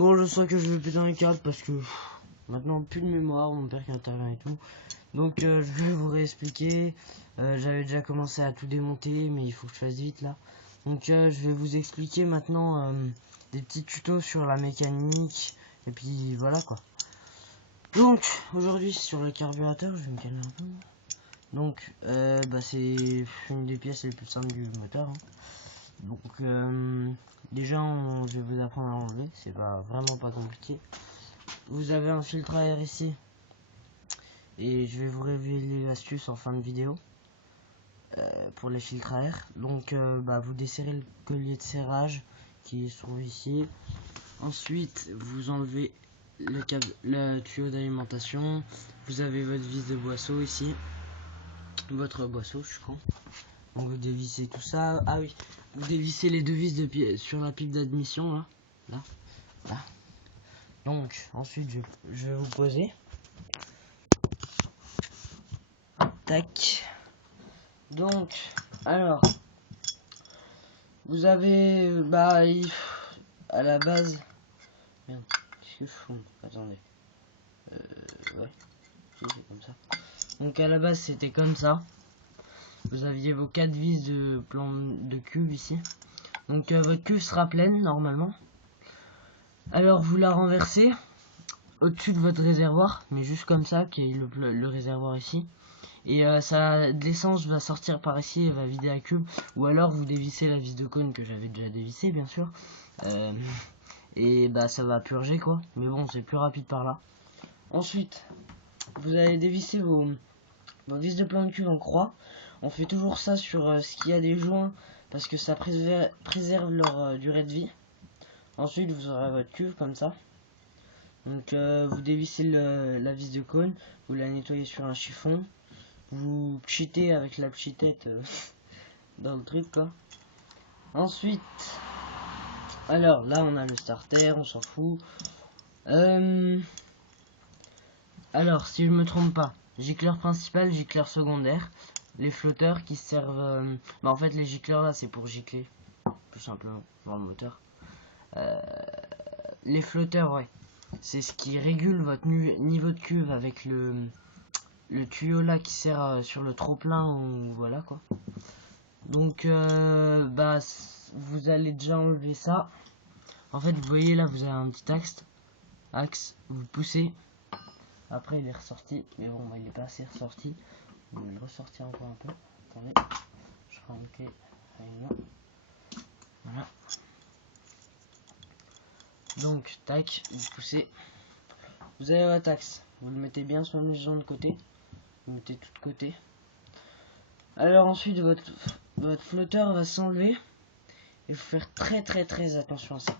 Bon, je sens que je vais péter un câble parce que maintenant plus de mémoire, mon père qui intervient et tout. Donc je vais vous réexpliquer. J'avais déjà commencé à tout démonter, mais il faut que je fasse vite là. Donc je vais vous expliquer maintenant des petits tutos sur la mécanique. Et puis voilà quoi. Donc aujourd'hui sur le carburateur, je vais me calmer un peu. Donc c'est une des pièces les plus simples du moteur. Hein. Donc déjà je vais vous apprendre à enlever, c'est pas vraiment pas compliqué. Vous avez un filtre à air ici et je vais vous révéler l'astuce en fin de vidéo pour les filtres à air. Donc vous desserrez le collier de serrage qui se trouve ici. Ensuite vous enlevez le tuyau d'alimentation. Vous avez votre vis de boisseau ici, votre boisseau, je crois. Donc vous dévissez tout ça. Ah oui, vous dévissez les deux vis de pied sur la pipe d'admission là. Donc ensuite je vais vous poser. Tac. Donc alors vous avez à la base. Merde, qu'est-ce que je fous? Attendez. Ouais, si, c'est comme ça. Donc à la base c'était comme ça. Vous aviez vos 4 vis de plan de cuve ici. Donc votre cuve sera pleine normalement. Alors vous la renversez au-dessus de votre réservoir, mais juste comme ça, qui est le réservoir ici. Et de l'essence va sortir par ici et va vider la cuve. Ou alors vous dévissez la vis de cône que j'avais déjà dévissée bien sûr. Et ça va purger quoi. Mais bon, c'est plus rapide par là. Ensuite, vous allez dévisser vos vis de plan de cuve en croix. On fait toujours ça sur ce qu'il y a des joints parce que ça préserve leur durée de vie. Ensuite, vous aurez votre cuve comme ça. Donc vous dévissez la vis de cône, vous la nettoyez sur un chiffon, vous pchitez avec la pchitette dans le truc quoi. Ensuite, alors là on a le starter, on s'en fout. Alors si je me trompe pas, gicleur principal, gicleur secondaire, les flotteurs qui servent... en fait les gicleurs là c'est pour gicler, tout simplement, dans le moteur. Les flotteurs ouais, c'est ce qui régule votre niveau de cuve avec le tuyau là qui sert sur le trop plein ou voilà quoi. Donc vous allez déjà enlever ça. En fait vous voyez là vous avez un petit axe, vous poussez. Après il est ressorti, mais bon il est pas assez ressorti. Vous le ressortir encore un peu. Attendez, je ferai un clé à une main. Voilà. Donc tac, vous poussez. Vous avez votre axe. Vous le mettez bien sur les gens de côté. Vous mettez tout de côté. Alors ensuite votre flotteur va s'enlever. Il faut faire très attention à ça.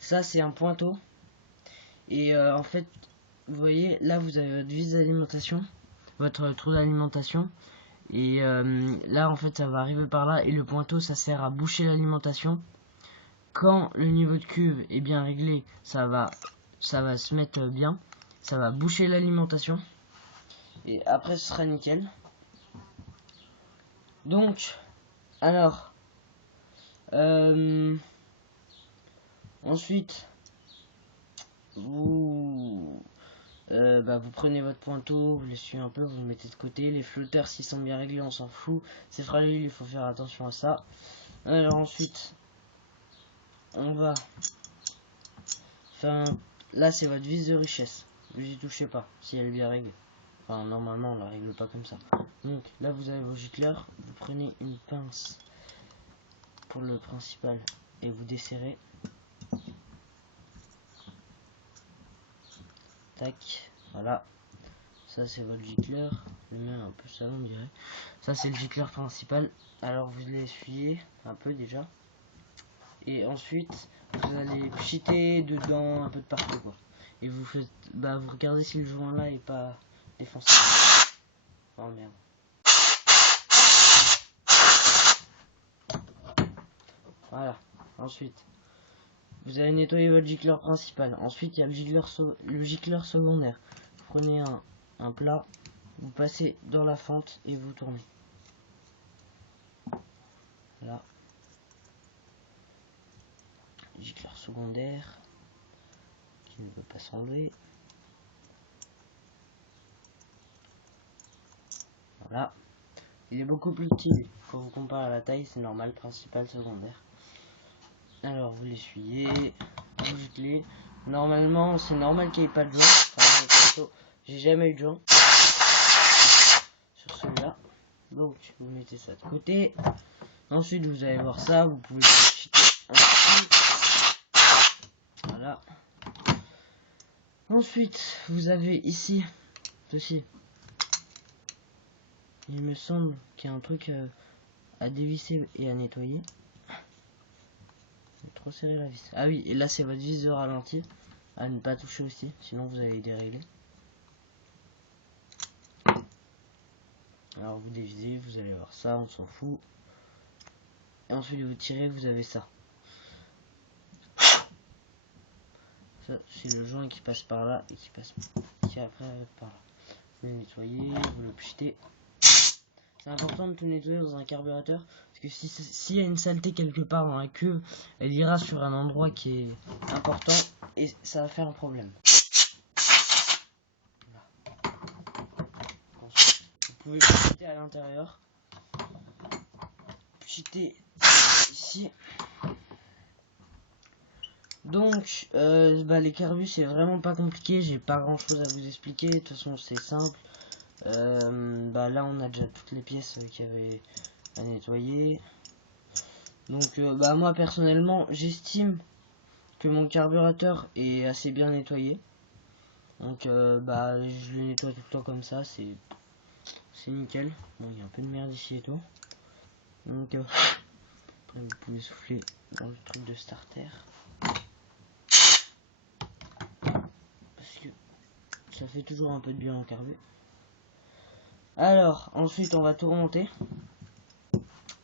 Ça c'est un pointeau. Et en fait, vous voyez, là vous avez votre vis d'alimentation, votre trou d'alimentation. Et là en fait ça va arriver par là. Et le pointeau ça sert à boucher l'alimentation. Quand le niveau de cuve est bien réglé, ça va se mettre bien. Ça va boucher l'alimentation. Et après ce sera nickel. Donc, alors, ensuite, vous prenez votre pointeau, vous l'essuyez un peu, vous le mettez de côté. Les flotteurs, s'ils sont bien réglés, on s'en fout. C'est fragile, il faut faire attention à ça. Alors ensuite, on va faire là c'est votre vis de richesse. Vous y touchez pas, si elle est bien réglée. Enfin, normalement, on la règle pas comme ça. Donc, là, vous avez vos gicleurs. Vous prenez une pince pour le principal et vous desserrez. Tac, voilà. Ça, c'est votre gicleur. Le mien est un peu salon, on dirait. Ça, c'est le gicleur principal. Alors, vous l'essuyez un peu déjà. Et ensuite, vous allez pchiter dedans un peu de partout, quoi. Et vous faites, vous regardez si le joint là est pas défoncé. Oh merde. Voilà. Ensuite, vous allez nettoyer votre gicleur principal. Ensuite, il y a le gicleur secondaire. Vous prenez un plat, vous passez dans la fente et vous tournez. Là. Gicleur secondaire. qui ne peut pas s'enlever. Voilà. Il est beaucoup plus petit. Quand vous comparez à la taille, c'est normal, principal, secondaire. Alors vous l'essuyez, vous jetez. Normalement, c'est normal qu'il n'y ait pas de joint. Enfin, j'ai jamais eu de joint sur celui-là. Donc vous mettez ça de côté. Ensuite vous allez voir ça, vous pouvez cheater ainsi. Voilà. Ensuite vous avez ici ceci. Il me semble qu'il y a un truc à dévisser et à nettoyer. Trop serré la vis. Ah oui, et là c'est votre vis de ralenti à ne pas toucher aussi, sinon vous allez dérégler. Alors vous dévisez, vous allez voir ça, on s'en fout. Et ensuite vous tirez, vous avez ça. Ça c'est le joint qui passe par là et qui passe qui après par là. Vous le nettoyez, vous le pchitez. C'est important de tout nettoyer dans un carburateur parce que s'il y a une saleté quelque part dans la cuve, elle ira sur un endroit qui est important et ça va faire un problème. Voilà. Ensuite, vous pouvez pchiter à l'intérieur, pchiter ici. Donc les carbus c'est vraiment pas compliqué, j'ai pas grand chose à vous expliquer, de toute façon c'est simple. Là on a déjà toutes les pièces qu'il y avait à nettoyer. Donc moi personnellement j'estime que mon carburateur est assez bien nettoyé. Donc je le nettoie tout le temps comme ça, c'est nickel. Bon, il y a un peu de merde ici et tout. Donc après vous pouvez souffler dans le truc de starter. Parce que ça fait toujours un peu de bien en carbu. Alors ensuite on va tout remonter.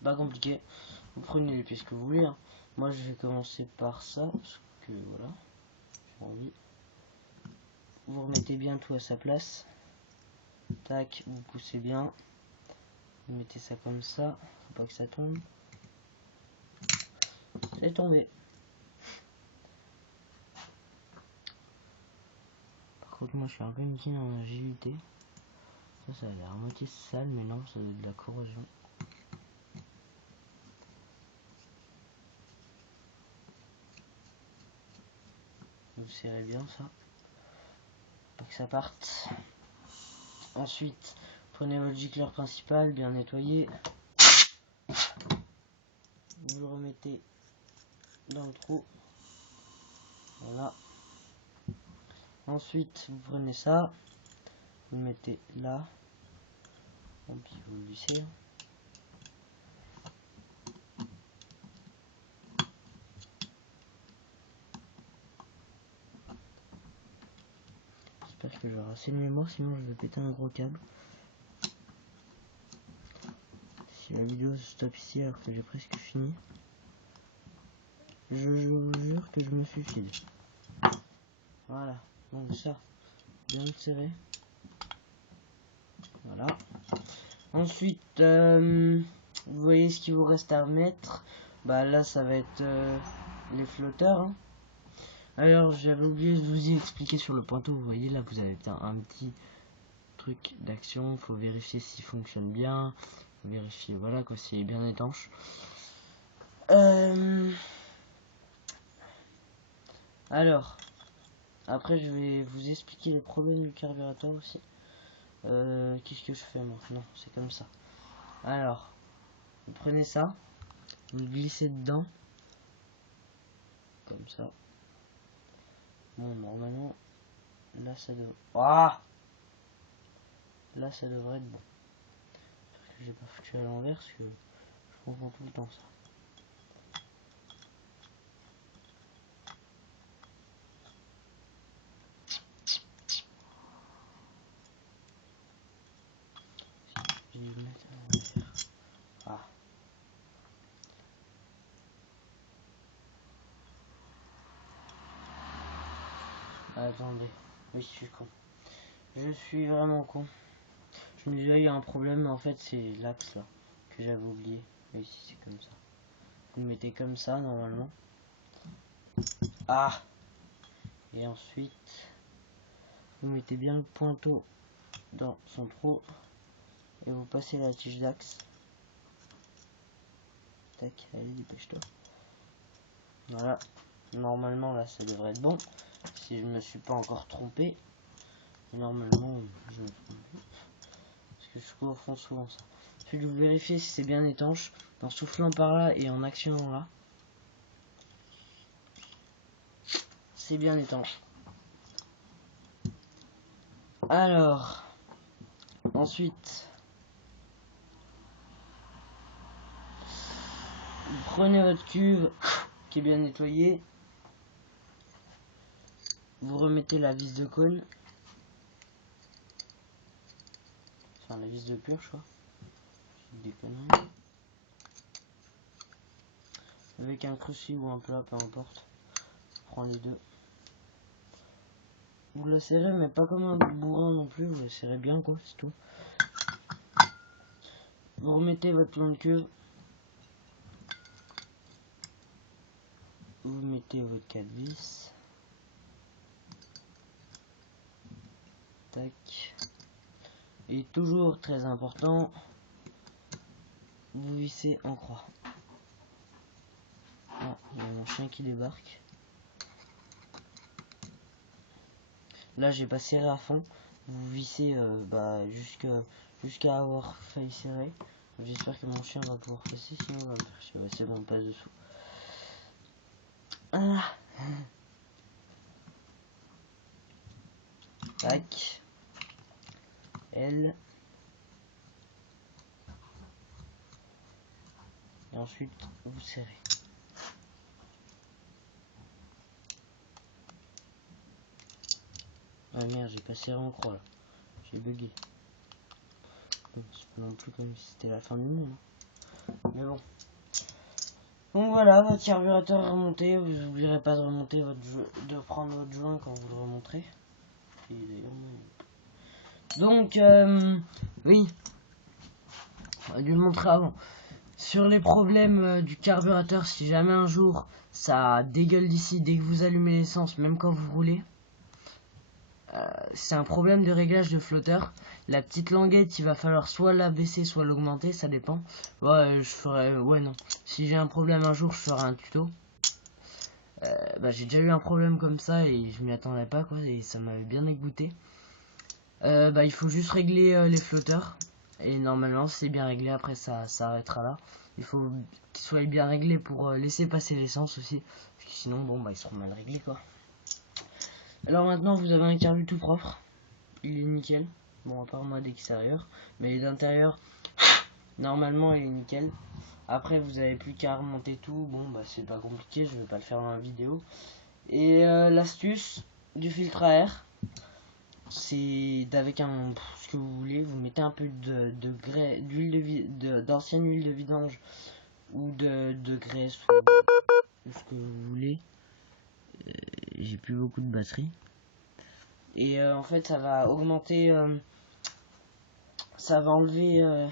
Pas compliqué. Vous prenez les pièces que vous voulez. Hein. Moi je vais commencer par ça. Parce que voilà. J'ai envie. Vous remettez bien tout à sa place. Tac, vous poussez bien. Vous mettez ça comme ça. Faut pas que ça tombe. C'est tombé. Par contre moi je suis un peu niqué en agilité. Ça a l'air à moitié sale mais non, ça doit être de la corrosion. Vous serrez bien ça. Pour que ça parte. Ensuite, prenez votre gicleur principal, bien nettoyé. Vous le remettez dans le trou. Voilà. Ensuite, vous prenez ça. Vous le mettez là. Et puis vous le lissez. J'espère que j'aurai assez de mémoire, sinon je vais péter un gros câble. Si la vidéo se stoppe ici alors que j'ai presque fini, je vous jure que je me suicide. Voilà, donc ça, bien serré. Voilà. Ensuite, vous voyez ce qu'il vous reste à mettre. Là, ça va être les flotteurs. Hein. Alors, j'avais oublié de vous y expliquer sur le pointeau. Vous voyez, là, vous avez un petit truc d'action. Il faut vérifier s'il fonctionne bien. Vérifier, voilà, quoi, s'il est bien étanche. Alors, après, je vais vous expliquer les problèmes du carburateur aussi. Qu'est-ce que je fais moi? Non, c'est comme ça. Alors, vous prenez ça, vous le glissez dedans, comme ça. Bon, normalement, là ça devrait. Ah, là ça devrait être bon. J'espère que j'ai pas foutu à l'envers parce que je confonds tout le temps ça. J'ai dû le mettre à l'envers. Ah. Attendez, oui, je suis con. Je suis vraiment con. Je me disais il y a un problème, mais en fait c'est l'axe là que j'avais oublié. Oui, ici c'est comme ça. Vous le mettez comme ça normalement. Ah, Et ensuite, vous mettez bien le pointeau dans son trou et vous passez la tige d'axe. Tac, allez, dépêche-toi. Voilà, normalement là ça devrait être bon. Si je me suis pas encore trompé, et normalement je me trompe plus. Parce que je confonds souvent ça. Puis vous vérifiez si c'est bien étanche en soufflant par là et en actionnant là. C'est bien étanche. Alors, ensuite, vous prenez votre cuve qui est bien nettoyée. Vous remettez la vis de cône. Enfin, la vis de purge, quoi. Des conneries. Avec un cruchy ou un plat, peu importe. Prends les deux. Vous la serrez, mais pas comme un bourrin non plus. Vous la serrez bien, quoi, c'est tout. Vous remettez votre plan de cuve. Vous mettez votre 4 vis. Tac. Et toujours très important, vous vissez en croix. Ah, il y a mon chien qui débarque. Là, j'ai pas serré à fond. Vous vissez jusqu'à avoir failli serrer. J'espère que mon chien va pouvoir passer, sinon il va me faire chier. Ouais, c'est bon, on passe dessous. Ah. Tac. L. Et ensuite, vous serrez. Ah merde, j'ai pas serré en croix là. J'ai bugué. Bon, c'est pas non plus comme si c'était la fin du monde. Mais bon. Donc voilà, votre carburateur est remonté. Vous n'oublierez pas de remonter de prendre votre joint quand vous le remonterez. Et donc, oui. On a dû le montrer avant. Sur les problèmes du carburateur, si jamais un jour ça dégueule d'ici dès que vous allumez l'essence, même quand vous roulez, c'est un problème de réglage de flotteur. La petite languette, il va falloir soit la baisser, soit l'augmenter, ça dépend. Ouais, je ferai, ouais non. Si j'ai un problème un jour, je ferai un tuto. J'ai déjà eu un problème comme ça et je m'y attendais pas quoi, et ça m'avait bien dégoûté. Il faut juste régler les flotteurs. Et normalement, si c'est bien réglé, après ça s'arrêtera là. Il faut qu'ils soient bien réglés pour laisser passer l'essence aussi. Parce que sinon, bon, ils seront mal réglés quoi. Alors maintenant, vous avez un carbu tout propre. Il est nickel. Bon, à part moi d'extérieur. Mais d'intérieur, normalement, il est nickel. Après, vous avez plus qu'à remonter tout. Bon, c'est pas compliqué. Je vais pas le faire dans la vidéo. Et l'astuce du filtre à air, c'est d'avec ce que vous voulez, vous mettez un peu d'ancienne huile de vidange ou de graisse ou ce que vous voulez. J'ai plus beaucoup de batterie. Et en fait ça va augmenter, ça va enlever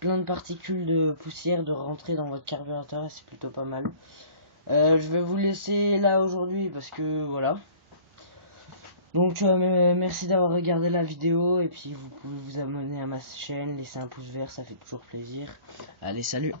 plein de particules de poussière de rentrer dans votre carburateur et c'est plutôt pas mal. Je vais vous laisser là aujourd'hui parce que voilà. Donc merci d'avoir regardé la vidéo et puis vous pouvez vous abonner à ma chaîne, laisser un pouce vert, ça fait toujours plaisir. Allez, salut!